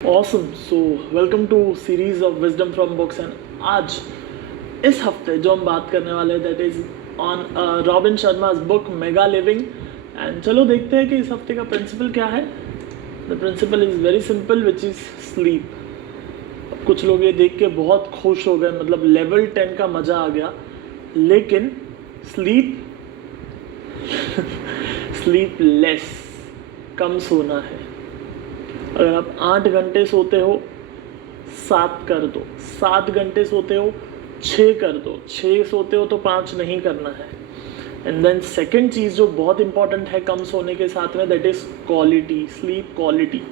Awesome so welcome to series of wisdom from books. And आज इस हफ्ते जो हम बात करने वाले हैं that is on Robin Sharma's book Mega Living. And चलो देखते हैं कि इस हफ्ते का प्रिंसिपल क्या है। The principle is very simple which is sleep. अब कुछ लोग ये देख के बहुत खुश हो गए, मतलब लेवल 10 का मज़ा आ गया, लेकिन स्लीप स्लीप लेस, कम सोना है। अगर आप 8 घंटे सोते हो 7 कर दो, 7 घंटे सोते हो 6 कर दो, 6 सोते हो तो 5 नहीं करना है। एंड देन सेकेंड चीज़ जो बहुत इंपॉर्टेंट है कम सोने के साथ में, that is quality, sleep quality.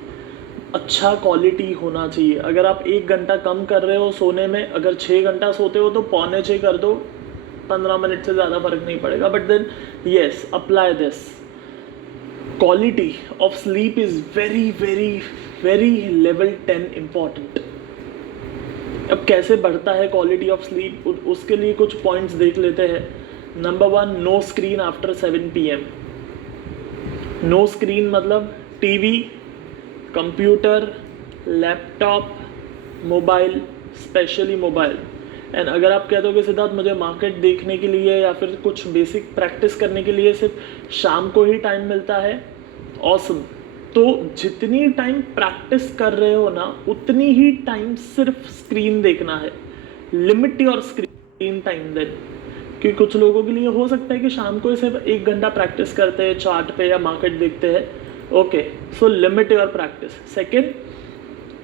अच्छा क्वालिटी होना चाहिए। अगर आप 1 घंटा कम कर रहे हो सोने में, अगर 6 घंटा सोते हो तो 5.25 कर दो, 15 मिनट से ज़्यादा फर्क नहीं पड़ेगा। But then yes, apply this. Quality of sleep is very very very level 10 important. अब कैसे बढ़ता है क्वालिटी ऑफ स्लीप, उसके लिए कुछ पॉइंट्स देख लेते हैं। Number 1, no screen after 7 PM। No screen मतलब TV, computer, laptop, mobile, specially mobile. And अगर आप कहते हो कि सिद्धार्थ मुझे मार्केट देखने के लिए या फिर कुछ बेसिक प्रैक्टिस करने के लिए सिर्फ शाम को ही टाइम मिलता है, ऑसम। तो जितनी टाइम प्रैक्टिस कर रहे हो ना, उतनी ही टाइम सिर्फ स्क्रीन देखना है। Limit your screen time then. क्योंकि कुछ लोगों के लिए हो सकता है कि शाम को सिर्फ 1 घंटा प्रैक्टिस करते हैं चार्ट पे या मार्केट देखते हैं। Okay, so limit your practice. Second,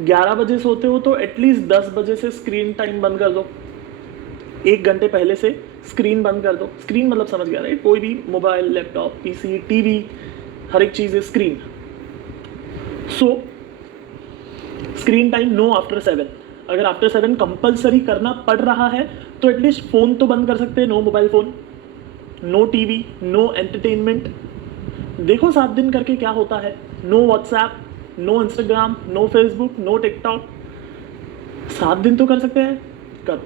11 बजे सोते हो तो एटलीस्ट 10 बजे से स्क्रीन टाइम बंद कर दो। 1 घंटे पहले से स्क्रीन बंद कर दो। स्क्रीन मतलब समझ गया राइट? कोई भी मोबाइल, लैपटॉप, पीसी, टीवी, हर एक चीज़ है स्क्रीन। सो स्क्रीन टाइम नो आफ्टर 7। अगर आफ्टर 7 कंपलसरी करना पड़ रहा है तो एटलीस्ट फ़ोन तो बंद कर सकते हैं। No mobile phone, no TV, no entertainment. देखो 7 दिन करके क्या होता है। No WhatsApp, no Instagram, no Facebook, no TikTok. 7 दिन तो कर सकते हैं, कब।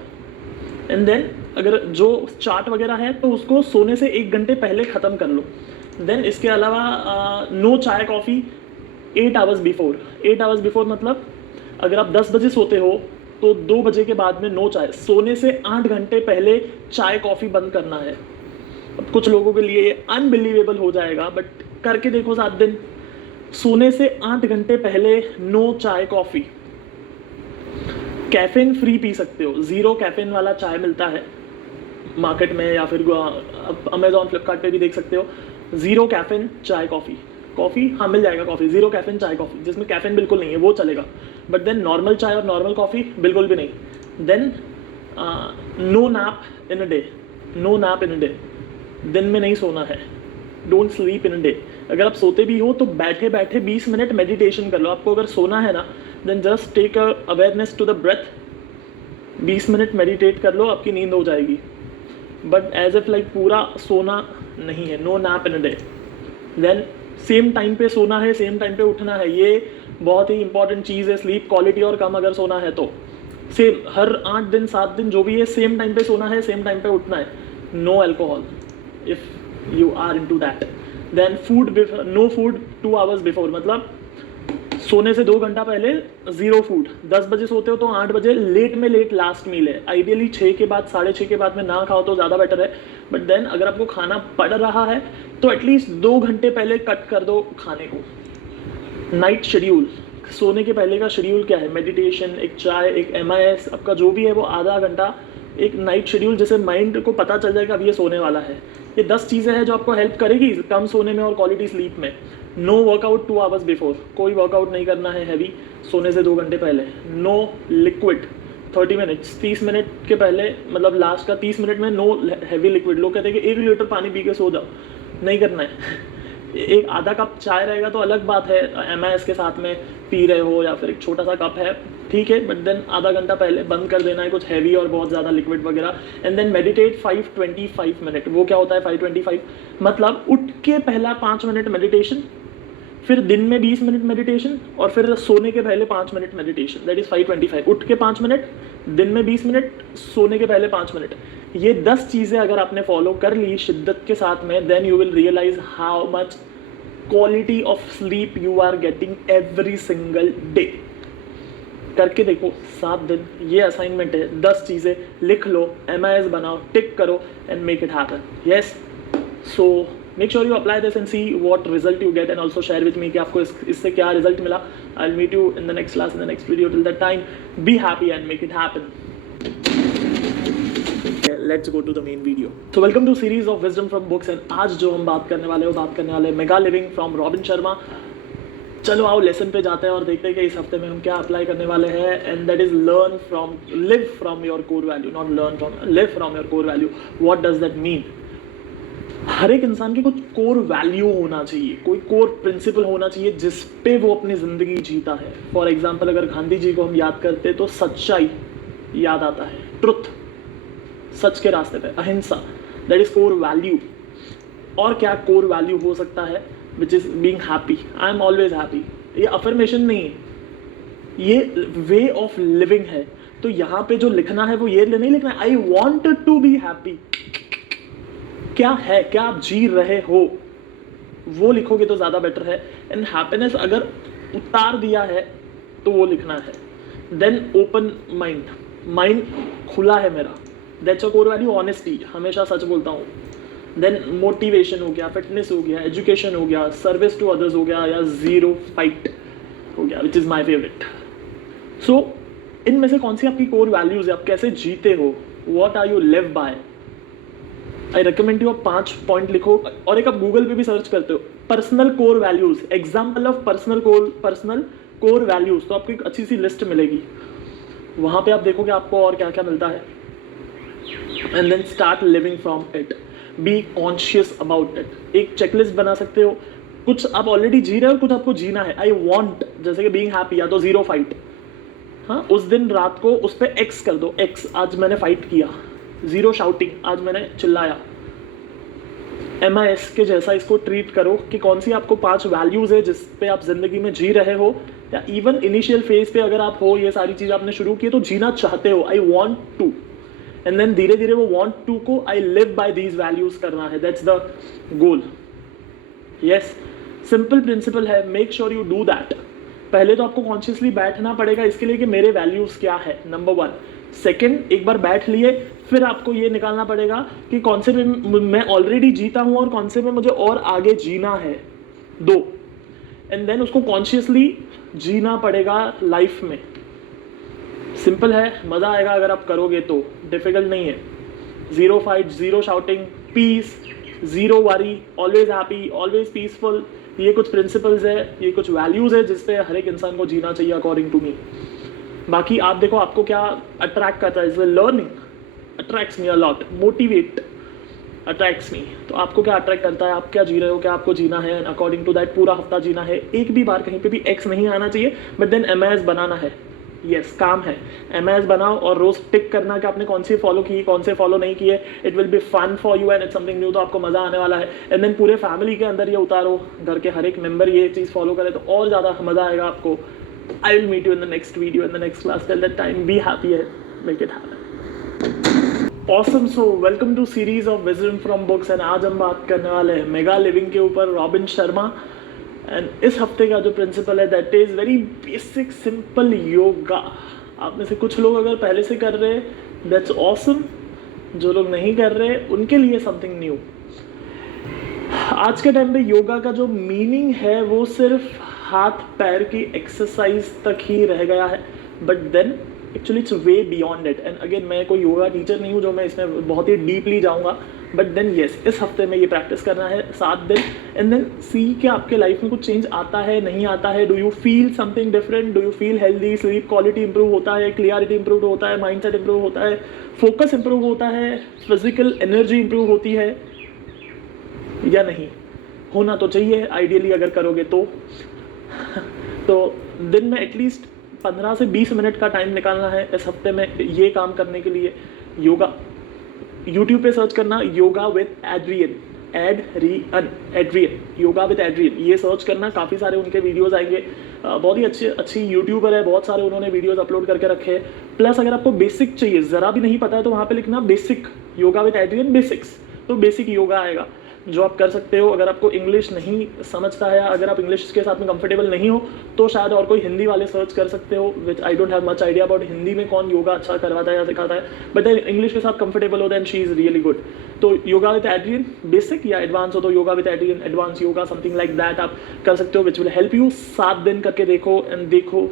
एंड देन अगर जो चार्ट वगैरह है तो उसको सोने से 1 घंटे पहले ख़त्म कर लो। देन इसके अलावा नो चाय coffee 8 hours before. 8 hours before मतलब अगर आप 10 बजे सोते हो तो 2 बजे के बाद में नो चाय। सोने से 8 घंटे पहले चाय कॉफ़ी बंद करना है। अब कुछ लोगों के लिए अनबिलीवेबल हो जाएगा, बट करके देखो 7 दिन। सोने से 8 घंटे पहले नो चाय कॉफ़ी। कैफीन फ्री पी सकते हो, 0 कैफीन वाला चाय मिलता है मार्केट में, या फिर अमेजॉन फ्लिपकार्ट पे भी देख सकते हो। 0 कैफीन चाय कॉफ़ी। कॉफ़ी हाँ मिल जाएगा, कॉफ़ी 0 कैफीन चाय कॉफ़ी जिसमें कैफीन बिल्कुल नहीं है वो चलेगा। बट देन नॉर्मल चाय और नॉर्मल कॉफ़ी बिल्कुल भी नहीं। Then no nap in a day. No nap in a day, दिन में नहीं सोना है। Don't sleep in a day. अगर आप सोते भी हो तो बैठे बैठे 20 मिनट मेडिटेशन कर लो। आपको अगर सोना है ना, then just take a awareness to the breath. 20 मिनट मेडिटेट कर लो, आपकी नींद हो जाएगी। बट एज एफ लाइक पूरा सोना नहीं है। No nap in a day. Then same time पे सोना है, सेम टाइम पे उठना है। ये बहुत ही इंपॉर्टेंट चीज़ है स्लीप क्वालिटी। और कम अगर सोना है तो सेम हर 8 दिन 7 दिन जो भी है, सेम टाइम पे सोना है, सेम टाइम पे उठना है। No alcohol if you are into that. Then food, no food 2 hours before, मतलब सोने से 2 घंटा पहले 0 फूड। 10 बजे सोते हो तो 8 बजे लेट में लेट लास्ट मील है। आइडियली 6 के बाद, 6:30 के बाद में ना खाओ तो ज़्यादा बेटर है। बट देन अगर आपको खाना पड़ रहा है तो एटलीस्ट 2 घंटे पहले कट कर दो खाने को। नाइट शेड्यूल, सोने के पहले का शेड्यूल क्या है? मेडिटेशन, एक चाय, एक MIS, आपका जो भी है वो आधा घंटा एक नाइट शेड्यूल, जैसे माइंड को पता चल जाएगा अभी ये सोने वाला है। ये 10 चीज़ें हैं जो आपको हेल्प करेगी कम सोने में और क्वालिटी स्लीप में। No workout 2 hours before. कोई वर्कआउट नहीं करना है हैवी सोने से 2 घंटे पहले। नो लिक्विड 30 मिनट्स, 30 मिनट के पहले, मतलब लास्ट का 30 मिनट में नो हैवी लिक्विड। लोग कहते हैं कि 1 लीटर पानी पी के सो जाओ, नहीं करना है। एक आधा कप चाय रहेगा तो अलग बात है, MIS के साथ में पी रहे हो या फिर एक छोटा सा कप है, ठीक है। बट देन आधा घंटा पहले बंद कर देना है कुछ हैवी और बहुत ज़्यादा लिक्विड वगैरह। एंड देन मेडिटेट 5-25 मिनट। वो क्या होता है 5-25? मतलब उठ के पहला 5 मिनट मेडिटेशन, फिर दिन में 20 मिनट मेडिटेशन, और फिर सोने के पहले 5 मिनट मेडिटेशन। That is 5-25। उठ के 5 मिनट, दिन में 20 मिनट, सोने के पहले 5 मिनट। ये 10 चीज़ें अगर आपने फॉलो कर ली शिद्दत के साथ में, then you will realise how much quality of sleep you are getting every single day. करके देखो 7 दिन, ये असाइनमेंट है, 10 चीज़ें लिख लो, MIS बनाओ, टिक करो and make it happen. Yes, so make sure you apply this and see what result you get and also share with me कि आपको इससे क्या रिजल्ट मिला. I will meet you in the next class, in the next video. Till that time be happy and make it happen. Let's go to the main video. So welcome to series of wisdom from books and आज जो हम बात करने वाले mega living from robin Sharma. चलो आओ lesson पे जाते हैं और देखते हैं कि इस हफ्ते में हम क्या अप्लाई करने वाले हैं. And that is live from your core value, not learn from, live from your core value. What does that mean? हर एक इंसान की कुछ कोर वैल्यू होना चाहिए, कोई कोर प्रिंसिपल होना चाहिए जिस पे वो अपनी जिंदगी जीता है. फॉर एग्जाम्पल अगर गांधी जी को हम याद करते तो सच्चाई याद आता है, ट्रुथ, सच के रास्ते पे, अहिंसा, दैट इज कोर वैल्यू. और क्या कोर वैल्यू हो सकता है? Which is being happy. I am always happy. ये अफर्मेशन नहीं है, ये वे ऑफ लिविंग है. तो यहाँ पे जो लिखना है वो ये नहीं लिखना है I want to be happy. क्या है, क्या आप जी रहे हो, वो लिखोगे तो ज़्यादा बेटर है. एंड हैप्पीनेस अगर उतार दिया है तो वो लिखना है. देन ओपन माइंड, माइंड खुला है मेरा, that's a core value. Honesty, हमेशा सच बोलता हूँ. देन मोटिवेशन हो गया, फिटनेस हो गया, एजुकेशन हो गया, सर्विस टू अदर्स हो गया, या जीरो फाइट हो गया, विच इज़ माई फेवरेट. सो इनमें से कौन सी आपकी कोर वैल्यूज है, आप कैसे जीते हो, what are you live by. I recommend you आप 5 पॉइंट लिखो. और एक आप गूगल पे भी सर्च करते हो personal core values, example of personal core values, तो आपको एक अच्छी सी लिस्ट मिलेगी. वहाँ पे आप देखोगे आपको और क्या क्या मिलता है. And then start living from it. Be conscious about it. एक चेकलिस्ट बना सकते हो, कुछ आप ऑलरेडी जी रहे हो, कुछ आपको जीना है. आई वॉन्ट, जैसे कि बीइंग हैप्पी, या तो जीरो फाइट. हाँ, उस दिन रात को उस पर एक्स कर दो, एक्स, आज मैंने फाइट किया. जीरो शाउटिंग, आज मैंने चिल्लाया. MIS के जैसा इसको ट्रीट करो कि कौन सी आपको 5 वैल्यूज है जिस पे आप जिंदगी में जी रहे हो, या इवन इनिशियल फेज पे अगर आप हो, ये सारी चीज़ आपने शुरू की तो जीना चाहते हो. I want to. And then धीरे धीरे वो वांट टू को I live by these values करना है. That's the goal. Yes, simple principle है, make sure you do that. पहले तो आपको कॉन्शियसली बैठना पड़ेगा इसके लिए कि मेरे वैल्यूज क्या है, नंबर 1. सेकंड, एक बार बैठ लिए फिर आपको ये निकालना पड़ेगा कि कौन से में मैं ऑलरेडी जीता हूं और कौन से में मुझे और आगे जीना है, 2. एंड देन उसको कॉन्शियसली जीना पड़ेगा लाइफ में. सिंपल है, मज़ा आएगा अगर आप करोगे तो, डिफिकल्ट नहीं है. Zero fight, zero shouting, peace, zero worry, always happy, always peaceful. ये कुछ प्रिंसिपल्स है, ये कुछ वैल्यूज है जिस पे हर एक इंसान को जीना चाहिए अकॉर्डिंग टू मी. बाकी आप देखो आपको क्या अट्रैक्ट करता है. Learning attracts me a lot, motivate attracts me. तो आपको क्या अट्रैक्ट करता है, आप क्या जी रहे हो, क्या आपको जीना है, अकॉर्डिंग टू दैट पूरा हफ्ता जीना है. एक भी बार कहीं पे भी एक्स नहीं आना चाहिए, बट देन MIS बनाना है. यस, काम है. MIS बनाओ और रोज टिक करना कि आपने कौन से फॉलो की, कौन से फॉलो नहीं किए. It will be fun for you and it's something new. तो आपको मजा आने वाला है. एंड देन पूरे फैमिली के अंदर ये उतारो, घर के हर एक मेंबर ये चीज फॉलो करे तो और ज्यादा मजा आएगा आपको. I will meet you in the next video, in the next class. Till that time be happy and make it happen. Awesome. So welcome to series of wisdom from books. And आज हम बात करने वाले हैं mega living के ऊपर, robin Sharma. And इस हफ्ते का जो प्रिंसिपल है that is very basic simple yoga. आप में से कुछ लोग अगर पहले से कर रहे हैं दैट्स ऑसम. जो लोग नहीं कर रहे उनके लिए समथिंग न्यू. आज के टाइम पे योगा का जो मीनिंग है वो सिर्फ हाथ पैर की एक्सरसाइज तक ही रह गया है, but then actually it's way beyond it. And again मैं कोई योगा टीचर नहीं हूँ जो मैं इसमें बहुत ही डीपली जाऊँगा, बट देन येस, इस हफ्ते में ये प्रैक्टिस करना है 7 दिन. एंड देन सी कि आपके लाइफ में कुछ चेंज आता है, नहीं आता है. Do you feel something different, do you feel healthy, sleep quality improve होता है, क्लियरिटी इंप्रूव होता है, माइंडसेट इंप्रूव होता है, फोकस इंप्रूव होता है, फिजिकल एनर्जी इंप्रूव होती है या नहीं. होना तो चाहिए आइडियली अगर करोगे तो. तो दिन में एटलीस्ट 15 से 20 मिनट का टाइम निकालना है इस हफ्ते में ये काम करने के लिए. योगा, यूट्यूब पे सर्च करना yoga with Adrian, Adrian, yoga with Adrian, ये सर्च करना. काफ़ी सारे उनके वीडियोस आएंगे. बहुत ही अच्छी यूट्यूबर है, बहुत सारे उन्होंने वीडियोस अपलोड करके रखे हैं. प्लस अगर आपको बेसिक चाहिए, ज़रा भी नहीं पता है तो वहाँ पे लिखना basic yoga with Adrian basics, तो बेसिक योगा आएगा. जो आप कर सकते हो। अगर आपको इंग्लिश नहीं समझता है, अगर आप इंग्लिश के साथ में कंफर्टेबल नहीं हो, तो शायद और कोई हिंदी वाले सर्च कर सकते हो, which I don't have much idea about Hindi में कौन योगा अच्छा करवाता है या सिखाता है, बट इंग्लिश के साथ कंफर्टेबल हो, then she is really good. तो योगा विद एड्रियन बेसिक या एडवांस हो तो yoga with Adrian advance yoga something like that आप कर सकते हो, विच विल हेल्प यू। 7 दिन करके देखो एंड देखो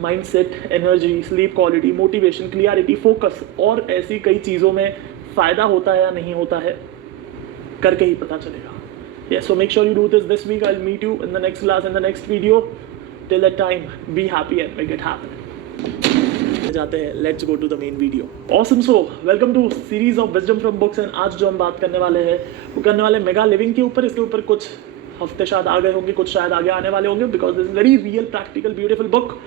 mindset, energy, sleep quality, motivation, clarity, focus और ऐसी कई चीज़ों में फ़ायदा होता है या नहीं होता है, करके ही पता चलेगा। Yes, so make sure you do this week. I'll meet you in the next class, in the next video. Till that time, be happy and make it happen. जाते हैं, let's go to the main video. Awesome, so welcome to series of wisdom from books and आज जो हम बात करने वाले हैं वो करने वाले मेगा लिविंग के ऊपर। इसके ऊपर कुछ हफ्ते शायद आ गए होंगे, कुछ शायद आगे आने वाले होंगे, because this is very real practical beautiful book.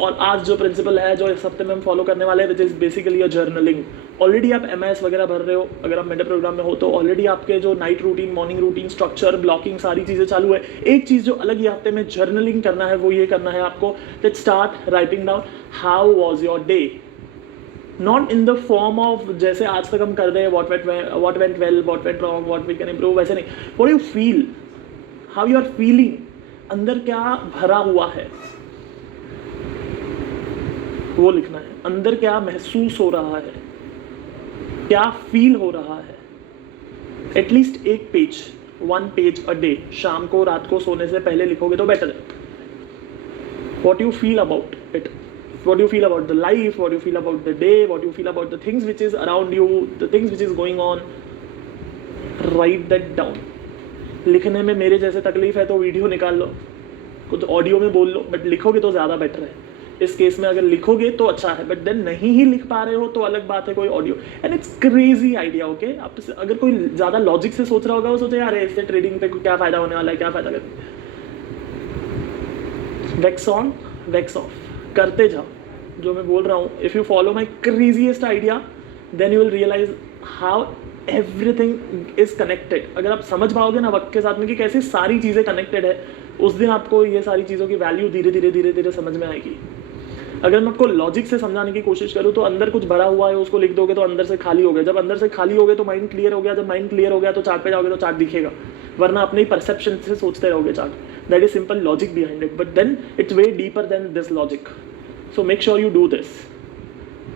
और आज जो प्रिंसिपल है जो इस हफ्ते में हम फॉलो करने वाले हैं, which is basically a journaling. Already आप MS वगैरह भर रहे हो, अगर आप मेडा प्रोग्राम में हो तो ऑलरेडी आपके जो night routine, morning routine, structure, blocking, सारी चीज़ें चालू है। एक चीज़ जो अलग ये हफ्ते में जर्नलिंग करना है वो ये करना है आपको, let's start writing down how was your day. Not in the form of जैसे आज तक हम कर रहे हैं what went well, what went wrong, what we can improve, वैसे नहीं। What you feel, how you are feeling, अंदर क्या भरा हुआ है वो लिखना है। अंदर क्या महसूस हो रहा है, क्या फील हो रहा है। एटलीस्ट एक पेज, 1 पेज अ डे, शाम को, रात को सोने से पहले लिखोगे तो बेटर है। What you feel about it, what you feel about the life, what you feel about the day, what you feel about the things which is around you, the things which is going on, write that down. लिखने में मेरे जैसे तकलीफ है तो video निकाल लो, कुछ audio में बोल लो, बट लिखोगे तो ज़्यादा बेटर है। इस केस में अगर लिखोगे तो अच्छा है, बट देन नहीं ही लिख पा रहे हो तो अलग बात है, कोई audio. And it's crazy idea, okay. आप अगर कोई ज़्यादा लॉजिक से सोच रहा होगा वो सोचे यार इससे ट्रेडिंग पे क्या फ़ायदा होने वाला है, क्या फ़ायदा करें। वैक्स ऑन वैक्स ऑफ करते जाओ जो मैं बोल रहा हूँ। If you follow my craziest idea then you will realise how everything is connected. अगर आप समझ पाओगे ना वक्त के साथ में कि कैसे सारी चीज़ें कनेक्टेड है, उस दिन आपको ये सारी चीज़ों की वैल्यू धीरे धीरे धीरे धीरे समझ में आएगी। अगर मैं आपको लॉजिक से समझाने की कोशिश करूँ तो अंदर कुछ भरा हुआ है, उसको लिख दोगे तो अंदर से खाली हो गया। जब अंदर से खाली हो गए तो माइंड क्लियर हो गया। जब माइंड क्लियर हो गया तो चार्ट पे जाओगे तो चार्ट दिखेगा, वरना अपने ही परसेप्शन से सोचते रहोगे chart. That is simple logic behind it, but then it's way deeper than this logic. So make sure you do this,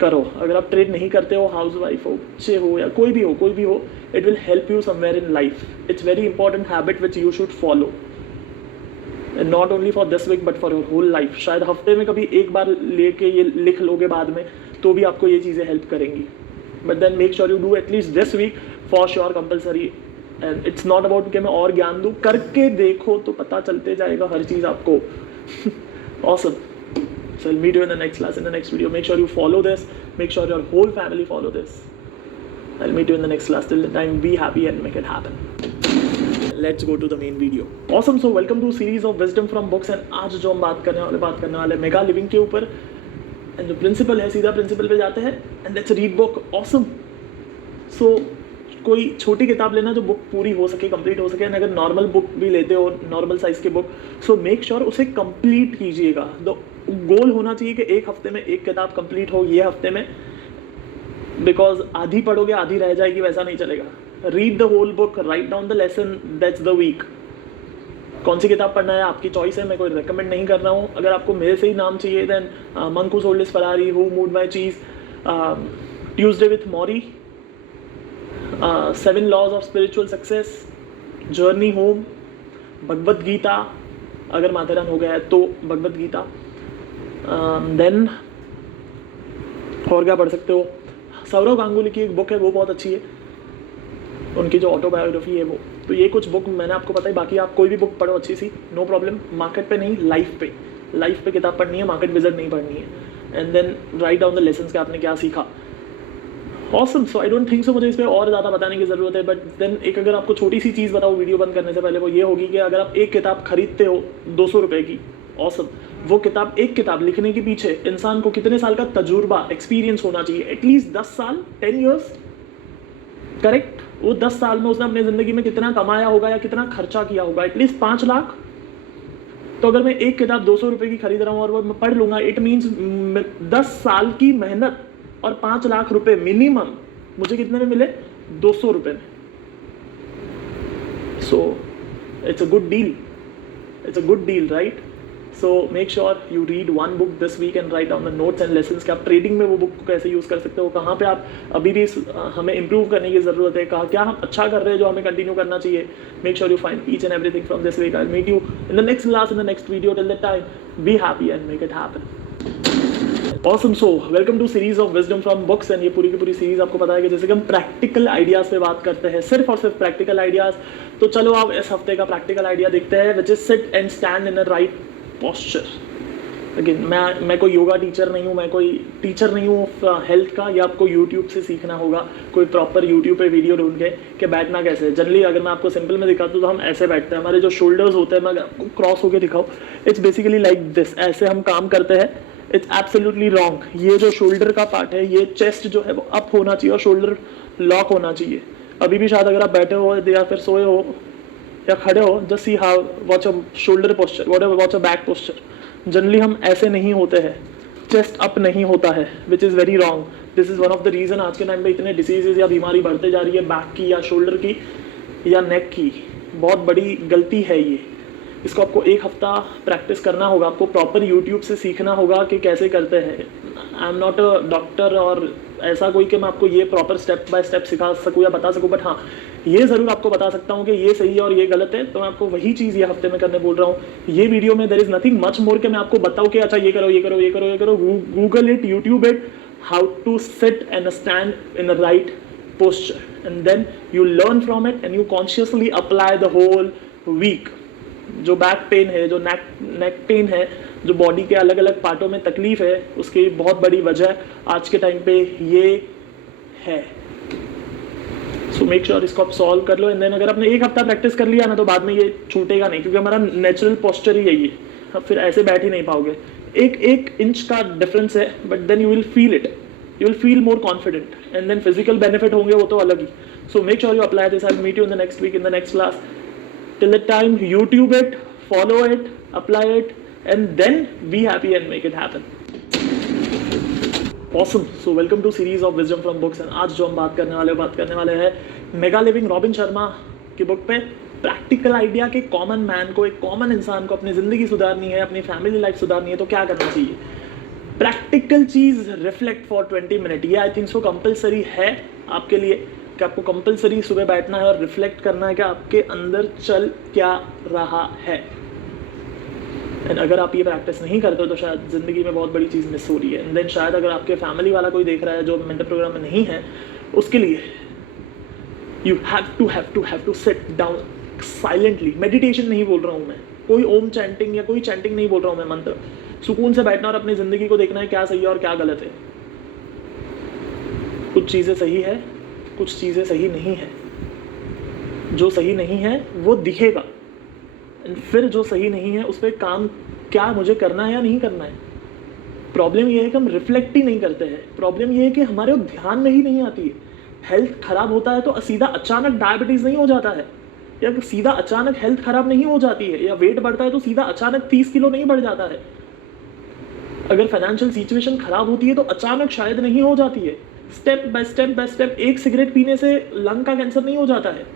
करो। अगर आप ट्रेड नहीं करते हो, हाउस वाइफ हो, बच्चे हो या कोई भी हो, it will help you somewhere in life. It's very important habit which you should follow, not only for this week but for your whole life. शायद हफ्ते में कभी एक बार लेके ये लिख लोगे बाद में तो भी आपको ये चीज़ें हेल्प करेंगी, but then make sure you do at least this week for sure compulsory. And it's not about कि मैं और ज्ञान दूँ, करके देखो तो पता चलते जाएगा हर चीज़ आपको। Awesome. So I'll meet you in the next class, in the next video. Make sure you follow this. Make sure your whole family follow this. I'll meet you in the next class. Till the time, be happy and make it happen. Let's go to the main video. Awesome. So welcome to series of wisdom from books. And आज जो हम बात करने वाले mega living के ऊपर, and जो principal है सीधा प्रिंसिपल पे जाते हैं। And let's read book. Awesome. So कोई छोटी किताब लेना जो बुक पूरी हो सके, कंप्लीट हो सके। एंड अगर नॉर्मल बुक भी लेते हो, नॉर्मल साइज़ की बुक, सो मेक श्योर उसे कंप्लीट कीजिएगा। द गोल होना चाहिए कि एक हफ्ते में एक किताब कंप्लीट हो, ये हफ्ते में, बिकॉज आधी पढ़ोगे आधी रह जाएगी, वैसा नहीं चलेगा। Read the whole book, write down the lesson, that's the week. कौन सी किताब पढ़ना है आपकी चॉइस है, मैं कोई रिकमेंड नहीं कर रहा हूँ। अगर आपको मेरे से ही नाम चाहिए then monk who sold his Ferrari, who moved my cheese, Tuesday with Morrie, 7 laws of spiritual success, journey home, Bhagavad Gita, अगर माथेरान हो गया है तो भगवद गीता। देन और क्या पढ़ सकते हो, सौरव गांगुली की एक बुक है वो बहुत अच्छी है, उनकी जो ऑटोबायोग्राफी है वो। तो ये कुछ बुक मैंने आपको पता है, बाकी आप कोई भी बुक पढ़ो अच्छी सी, नो प्रॉब्लम। मार्केट पे नहीं, लाइफ पे किताब पढ़नी है, मार्केट विजिट नहीं पढ़नी है। And then write down the lessons कि आपने क्या सीखा। Awesome. So I don't think so मुझे इस पर और ज़्यादा बताने की ज़रूरत है, बट देन एक अगर आपको छोटी सी चीज़ बताओ वीडियो बंद करने से पहले, वो ये होगी कि अगर आप एक किताब खरीदते हो 200 रुपये की, ऑसम, वो किताब, एक किताब लिखने के पीछे इंसान को कितने साल का तजुर्बा, एक्सपीरियंस होना चाहिए, एटलीस्ट 10 साल, 10 ईयर्स, करेक्ट। वो 10 साल में उसने अपनी ज़िंदगी में कितना कमाया होगा या कितना खर्चा किया होगा, एटलीस्ट 5 लाख। तो अगर मैं एक किताब 200 रुपये की खरीद रहा हूँ और वो मैं पढ़ लूँगा, इट मीन्स 10 साल की मेहनत और 5 लाख रुपए मिनिमम मुझे कितने में मिले, 200 रुपये में। So it's a good deal. It's a good deal, right? So make sure you read one book this week and write down the notes and lessons कि आप ट्रेडिंग में वो बुक को कैसे यूज़ कर सकते हो, कहाँ पे आप अभी भी हमें इम्प्रूव करने की ज़रूरत है, कहाँ क्या हम अच्छा कर रहे हैं जो हमें कंटिन्यू करना चाहिए. Make sure you find each and everything from this week. I will meet you in the next class, in the next video. Till that time, be happy and make it happen. Awesome. So welcome to series of wisdom from books. And ये पूरी की पूरी series आपको पता है कि जैसे कि हम प्रैक्टिकल आइडियाज़ पे बात करते हैं, सिर्फ और सिर्फ प्रैक्टिकल आइडियाज़. तो चलो आप इस हफ्ते का प्रैक्टिकल आइडिया देखते हैं, which is seat and stand in a right posture. लेकिन मैं कोई योगा टीचर नहीं हूँ, मैं कोई टीचर नहीं हूँ हेल्थ का. या आपको यूट्यूब से सीखना होगा, कोई प्रॉपर यूट्यूब पे वीडियो ढूंढ के कि बैठना कैसे है. जनरली अगर मैं आपको सिंपल में दिखाता हूँ तो हम ऐसे बैठते हैं. हमारे जो शोल्डर्स होते हैं, मैं अगर आपको क्रॉस होकर दिखाऊँ, इट्स बेसिकली लाइक दिस. ऐसे हम काम करते हैं. It's absolutely wrong. ये जो शोल्डर का पार्ट है, ये चेस्ट जो है वो अप होना चाहिए और शोल्डर लॉक होना चाहिए. अभी भी शायद अगर आप बैठे हो या फिर सोए हो या खड़े हो, just see how, watch a shoulder posture, watch a back posture. Generally हम ऐसे नहीं होते हैं, चेस्ट अप नहीं होता है, which is very wrong. This is one of the reason आज के टाइम पे इतने डिसीजेज या बीमारी बढ़ते जा रही है, बैक की या शोल्डर की या नेक की. बहुत बड़ी गलती है ये. इसको आपको एक हफ्ता प्रैक्टिस करना होगा. आपको प्रॉपर यूट्यूब से सीखना होगा कि कैसे करते हैं. I am not a doctor और ऐसा कोई कि मैं आपको ये प्रॉपर स्टेप बाय स्टेप सिखा सकूँ या बता सकूँ, बट हाँ ये ज़रूर आपको बता सकता हूँ कि ये सही है और ये गलत है. तो मैं आपको वही चीज़ ये हफ्ते में करने बोल रहा हूँ. ये वीडियो में there is nothing much more कि मैं आपको बताऊँ कि अच्छा ये करो, ये करो, ये करो, ये करो. Google it, YouTube it, how to sit and stand in a right posture, and then you learn from it and you consciously apply the whole week. जो बैक पेन है, जो नेक पेन है, जो बॉडी के अलग अलग पार्टों में तकलीफ है, उसकी बहुत बड़ी वजह आज के टाइम पे ये है. सो मेक श्योर इसको आप सॉल्व कर लो. एंड देन अगर आपने एक हफ्ता प्रैक्टिस कर लिया ना, तो बाद में ये छूटेगा नहीं, क्योंकि हमारा नेचुरल पोस्चर ही यही है. आप फिर ऐसे बैठ ही नहीं पाओगे. एक इंच का डिफरेंस है, but then you will feel it. You will feel more confident, and then physical benefit होंगे वो तो अलग ही. So make sure you apply this. I'll meet you in the next week in the next class. Till that time, YouTube it, follow it, apply it, and then be happy and make it happen. Awesome. So welcome to series of wisdom from books. And आज जो हम बात करने वाले हैं mega living robin Sharma की book पे. Practical idea के कॉमन मैन को, एक कॉमन इंसान को अपनी ज़िंदगी सुधारनी है, अपनी फैमिली लाइफ सुधारनी है, तो क्या करना चाहिए. Practical cheese reflect for 20 minute. ये आई थिंक सो कंपलसरी है आपके लिए कि आपको कंपलसरी सुबह बैठना है और रिफ्लेक्ट करना है कि आपके अंदर चल क्या रहा है. एंड अगर आप ये प्रैक्टिस नहीं करते हो तो शायद ज़िंदगी में बहुत बड़ी चीज़ मिस हो रही है. एंड देन शायद अगर आपके फैमिली वाला कोई देख रहा है जो मेंटर प्रोग्राम में नहीं है, उसके लिए you have to sit down silently. Meditation नहीं बोल रहा हूँ मैं, कोई ओम चैंटिंग या कोई चैंटिंग नहीं बोल रहा हूँ मैं, मंत्र. सुकून से बैठना और अपनी ज़िंदगी को देखना है क्या सही है और क्या गलत है. कुछ चीज़ें सही है, कुछ चीज़ें सही नहीं है. जो सही नहीं है वो दिखेगा, फिर जो सही नहीं है उस पर काम क्या मुझे करना है या नहीं करना है. प्रॉब्लम ये है कि हम रिफ्लेक्ट ही नहीं करते हैं. प्रॉब्लम ये है कि हमारे ध्यान में ही नहीं आती है. हेल्थ खराब होता है तो सीधा अचानक डायबिटीज़ नहीं हो जाता है, या सीधा अचानक हेल्थ खराब नहीं हो जाती है, या वेट बढ़ता है तो सीधा अचानक 30 किलो नहीं बढ़ जाता है. अगर फाइनेंशियल सिचुएशन खराब होती है तो अचानक शायद नहीं हो जाती है. Step by step. एक सिगरेट पीने से लंग का कैंसर नहीं हो जाता है,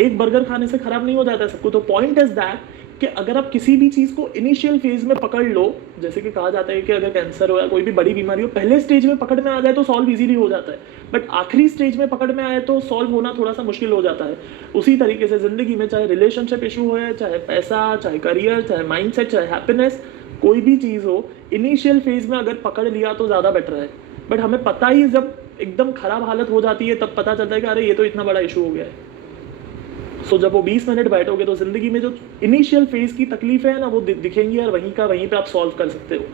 एक बर्गर खाने से खराब नहीं हो जाता है सबको. तो पॉइंट इज दैट कि अगर आप किसी भी चीज़ को इनिशियल फेज में पकड़ लो, जैसे कि कहा जाता है कि अगर कैंसर हो या कोई भी बड़ी बीमारी हो, पहले स्टेज में पकड़ में आ जाए तो सॉल्व इजीली हो जाता है, बट आखिरी स्टेज में पकड़ में आए तो सॉल्व होना थोड़ा सा मुश्किल हो जाता है. उसी तरीके से ज़िंदगी में चाहे रिलेशनशिप इशू हो, चाहे पैसा, चाहे करियर, चाहे माइंडसेट, चाहे हैप्पीनेस, कोई भी चीज़ हो, इनिशियल फेज में अगर पकड़ लिया तो ज़्यादा बेटर है. बट हमें पता ही जब एकदम ख़राब हालत हो जाती है तब पता चलता है कि अरे ये तो इतना बड़ा इशू हो गया है. सो जब वो 20 मिनट बैठोगे तो ज़िंदगी में जो इनिशियल फेज की तकलीफ है ना, वो दिखेंगी और वहीं पे आप सॉल्व कर सकते हो.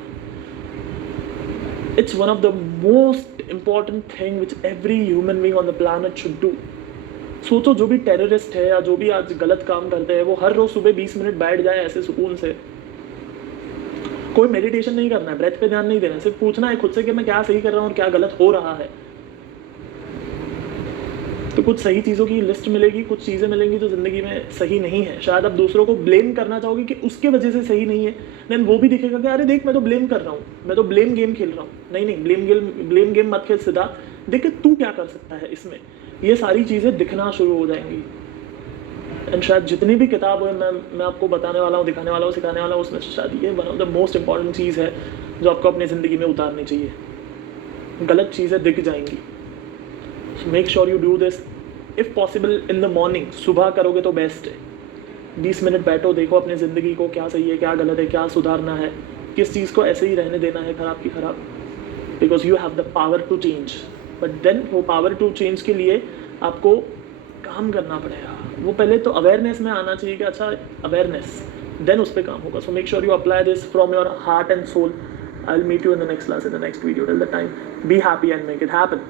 It's one of the most important thing which every human being on the planet should do. सोचो जो भी टेररिस्ट है या जो भी आज गलत काम करते हैं, वो हर रोज़ सुबह 20 मिनट बैठ जाए ऐसे सुकून से. कोई मेडिटेशन नहीं करना है, ब्रेथ पे ध्यान नहीं देना, सिर्फ पूछना है खुद से कि मैं क्या सही कर रहा हूँ और क्या गलत हो रहा है. तो कुछ सही चीज़ों की लिस्ट मिलेगी, कुछ चीज़ें मिलेंगी जो ज़िंदगी में सही नहीं है. शायद आप दूसरों को ब्लेम करना चाहोगे कि उसके वजह से सही नहीं है, देन वो भी दिखेगा कि अरे देख मैं तो ब्लेम कर रहा हूँ, मैं तो ब्लेम गेम खेल रहा हूँ. नहीं, ब्लेम गेम मत खेल, सीधा देख तू क्या कर सकता है इसमें. ये सारी चीज़ें दिखना शुरू हो जाएंगी. एंड शायद जितनी भी किताब है मैं आपको बताने वाला हूँ, दिखाने वाला हूँ, सिखाने वाला हूँ, उसमें शायद ये one of the most important चीज़ है जो आपको अपनी ज़िंदगी में उतारनी चाहिए. गलत चीज़ें दिख जाएंगी. सो make sure you do this if possible in the morning. सुबह करोगे तो बेस्ट है. 20 मिनट बैठो, देखो अपनी ज़िंदगी को, क्या सही है, क्या गलत है, क्या सुधारना है, किस चीज़ को ऐसे ही रहने देना है ख़राब की ख़राब. Because you have the power to change. But then वो पावर टू चेंज के लिए आपको काम करना पड़ेगा. वो पहले तो अवेयरनेस में आना चाहिए कि अच्छा अवेयरनेस, देन उस पर काम होगा. So make sure you apply this from your heart and soul. I will meet you in the next class, in the next video. Till the time, be happy and make it happen.